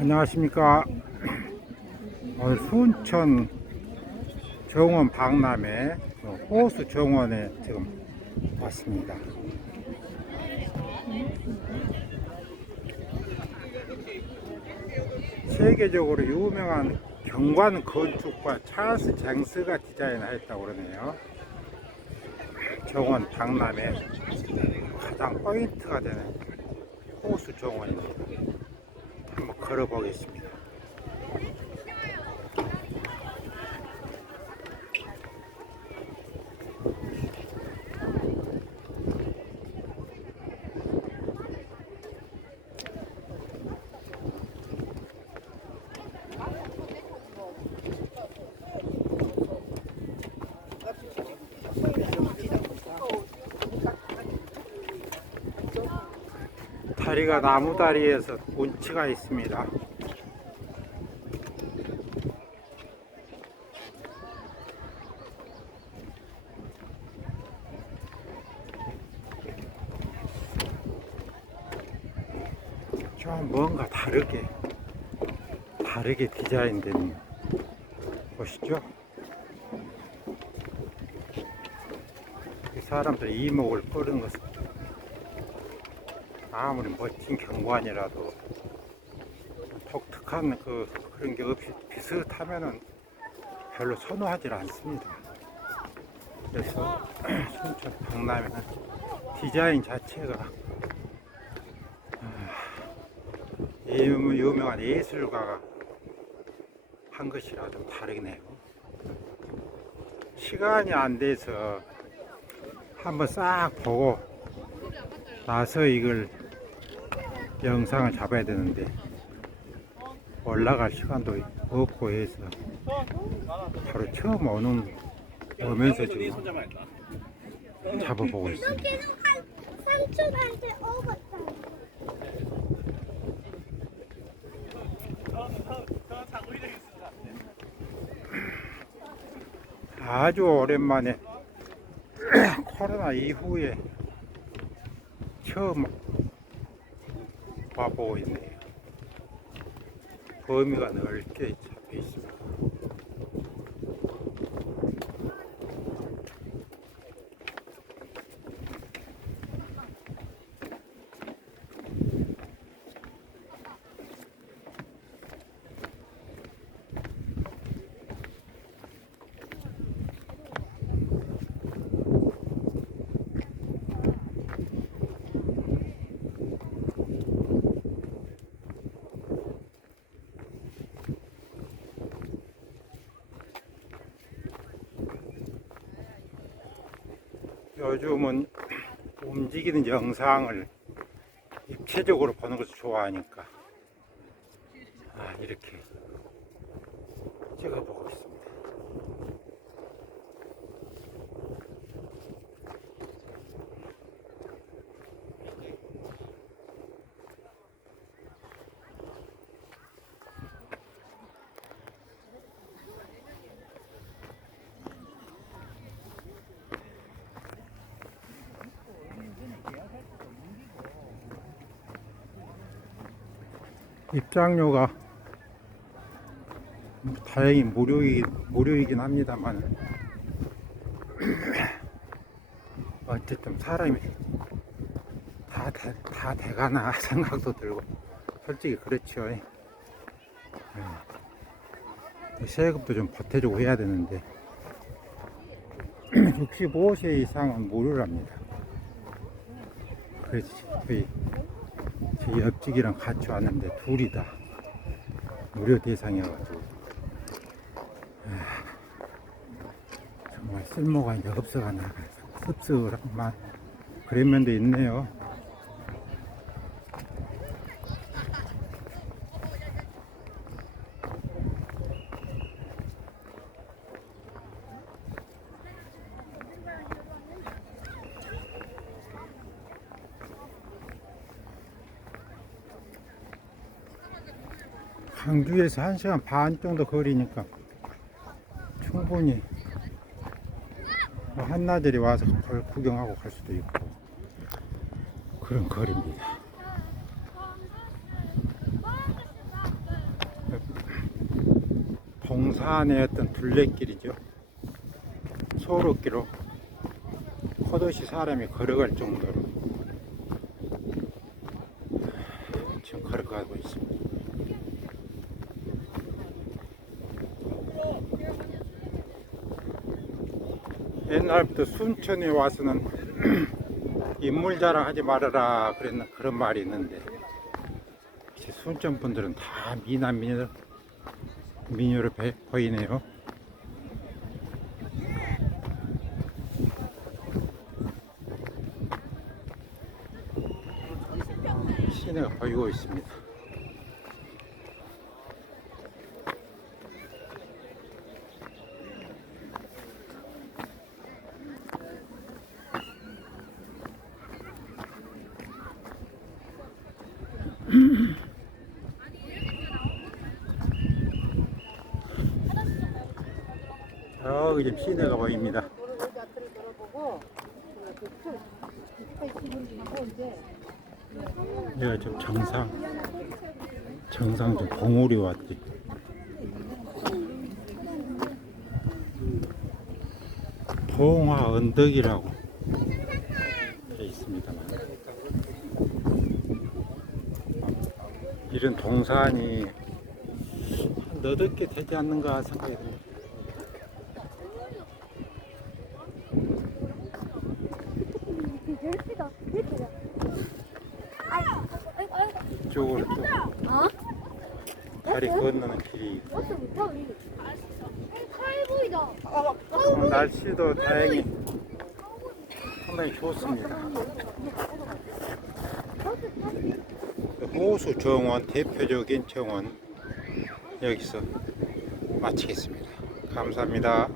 안녕하십니까. 오늘 순천 정원 박람회 호수 정원에 지금 왔습니다. 세계적으로 유명한 경관 건축가 찰스 쟁스가 디자인했다고 그러네요. 정원 박람회 가장 포인트가 되는 호수 정원입니다. 걸어보겠습니다. 다리가 나무 다리에서 운치가 있습니다. 좀 뭔가 다르게 다르게 디자인된 곳이죠. 이 사람들이 이목을 끄는 것은 아무리 멋진 경관이라도 독특한 그 그런 게 없이 비슷하면은 별로 선호하지 않습니다. 그래서 순천 박람회는 디자인 자체가 아, 유- 유명한 예술가가 한 것이라 좀 다르네요. 시간이 안 돼서 한번 싹 보고 나서 이걸 영상을 잡아야 되는데 올라갈 시간도 없고 해서 바로 처음 오는 오면서 지금 잡아보고 있습니다. 아주 오랜만에 코로나 이후에 처음 와보고 있네요. 범위가 넓게 잡혀 있습니다. 요즘은 움직이는 영상을 입체적으로 보는 것을 좋아하니까 아, 이렇게 찍어보고 있습니다. 입장료가 다행히 무료이긴, 무료이긴 합니다만. 어쨌든 사람이 다, 돼, 다 돼가나 생각도 들고 솔직히 그렇죠. 예. 세금도 좀 보태주고 해야 되는데 65세 이상은 무료랍니다. 그래서 거의 제 옆집이랑 같이 왔는데 둘이 다. 무료 대상이어가지고. 아, 정말 쓸모가 이제 없어가나. 씁쓸한 그런 면도 있네요. 광주에서 1시간 반 정도 거리니까 충분히 뭐 한나절이 와서 걸 구경하고 갈 수도 있고 그런 거리입니다. 동산의 어떤 둘레길이죠. 소로길로 포도시 사람이 걸어갈 정도로 지금 걸어가고 있습니다. 옛날부터 순천에 와서는 인물 자랑하지 말아라 그랬나 그런 말이 있는데 순천 분들은 다 미남 미녀 미녀를 배- 보이네요. 시내가 보이고 있습니다. 저기 지금 시내가 보입니다. 여기가 지금 정상 정상 좀 봉우리 왔지. 봉화 언덕이라고 이런 동산이 개 되지 않는가 생각이 듭니다. 열시다. 아이고, 아이고, 이쪽으로 또 어? 다리 건너는 길이 어서 못하 우리. 칼 보이다. 어, 날씨도 다행히 상당히 좋습니다. 호수 정원 대표적인 정원 여기서 마치겠습니다. 감사합니다.